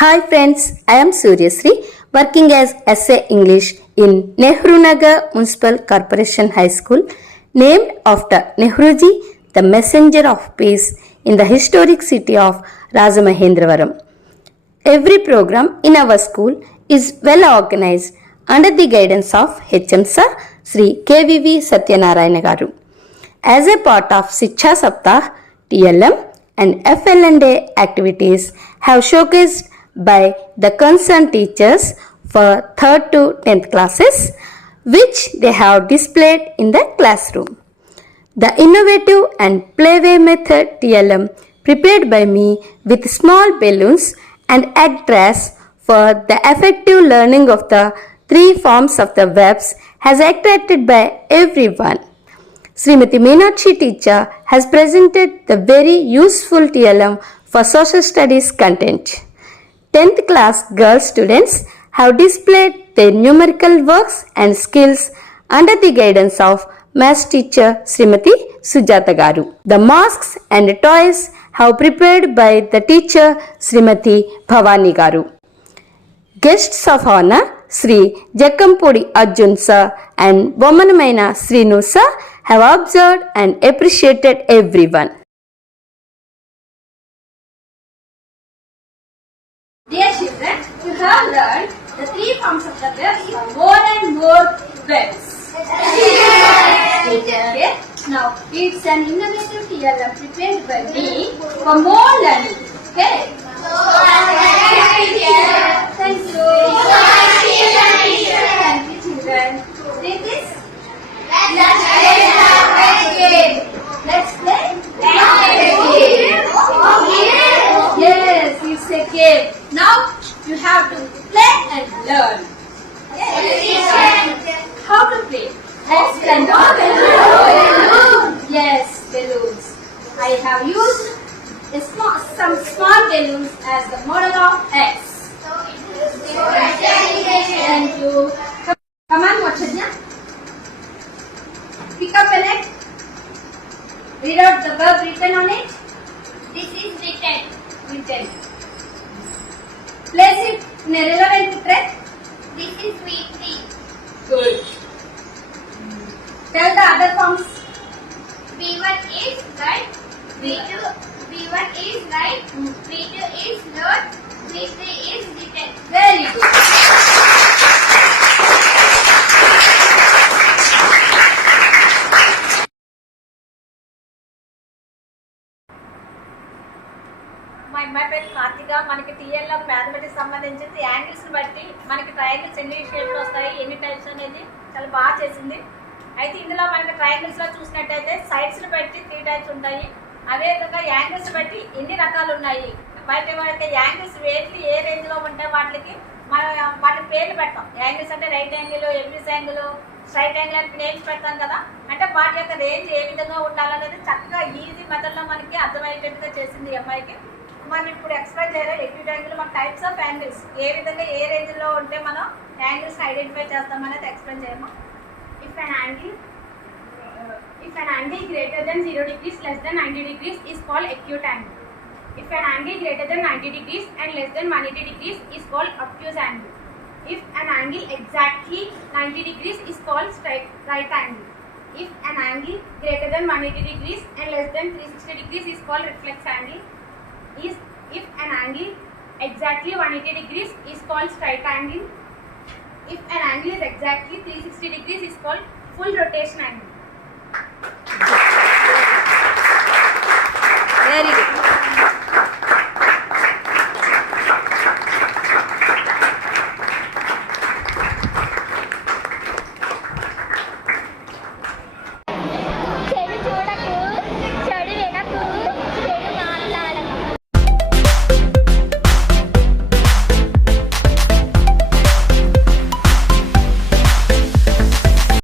Hi friends, I am Suryasri, working as SA English in Nehru Nagar Municipal Corporation High School, named after Nehruji, the messenger of peace in the historic city of Rajamahendravaram. Every program in our school is well organized under the guidance of HM Sir Sri KVV Satyanarayana Garu. As a part of Shiksha Saptah, TLM and FLND activities have showcased by the concerned teachers for 3rd to 10th classes, which they have displayed in the classroom. The innovative and playway method TLM prepared by me with small balloons and egg trays for the effective learning of the three forms of the verbs has attracted by everyone. Srimati Meenakshi teacher has presented the very useful TLM for social studies content. 10th class girl students have displayed their numerical works and skills under the guidance of maths teacher Srimati Sujata Garu. The masks and toys have prepared by the teacher Srimati Bhavani Garu. Guests of honor Sri Jakkampudi Arjun sir and Bomanamaina Srinu sir have observed and appreciated everyone. Dear children, you have learned the three forms of the verbs for more and more verbs. Okay. Now, it's an innovative TLM prepared by me for more learning. Okay. Thank you. Thank you, children. Read this. Let's play. Yes, it's a game. Now you have to play and learn. How to play? Explain. Yes, balloons. I have used some small balloons as the model of X. Thank you. Come on, Mochanya. Pick up an egg. Read out the verb written on it. This is written. Written. Place it in a relevant track. This is V3. Good. Tell the other forms. V1 is right. V1 is right. V2 is not. V3 is written. Very good. మా పేరు కార్తిక. మనకి TLM mathematics సంబంధించి angles బట్టి మనకి triangles ఎన్ని shapes వస్తాయి, ఎన్ని types అనేది చాలా బాగా చేసింది. అయితే ఇందులో మనకి ట్రయాంగిల్స్లో చూసినట్టయితే సైడ్స్ని బట్టి 3 టైప్స్ ఉంటాయి. అదేవిధంగా యాంగిల్స్ బట్టి ఎన్ని రకాలు ఉన్నాయి. వాటి యాంగిల్స్ వేట్లు ఏ రేంజ్లో ఉంటాయి వాటికి వాటి పేర్లు పెడతాం. యాంగిల్స్ అంటే రైట్ యాంగిల్, ఎబ్రిస్ యాంగిల్, స్ట్రైట్ యాంగిల్ అని నేమ్స్ పెడతాం కదా. అంటే వాటి యొక్క రేంజ్ ఏ విధంగా ఉండాలనేది చక్కగా ఈజీ మెథడ్లో మనకి అర్థమయ్యేటట్టుగా చేసింది ఈ అమ్మాయికి. మనం ఇప్పుడు ఎక్స్ప్లెయిన్ చేయాలి. ఎక్యూట్ యాంగిల్ మన టైప్స్ ఆఫ్ యాంగిల్స్ ఏ విధంగా ఏ రేంజ్లో ఉంటే మనం యాంగిల్స్ ఐడెంటిఫై చేస్తాం అనేది ఎక్స్ప్లెయిన్ చేయము. If an angle greater than 0 degrees less than 90 degrees is called acute angle. If an angle greater than 90 degrees and less than 180 degrees is called obtuse angle. If an angle exactly 90 degrees is called right angle. If an angle greater than 180 degrees and less than 360 degrees is called reflex angle. If an angle exactly 180 degrees is called straight angle. If an angle is exactly 360 degrees is called full rotation angle.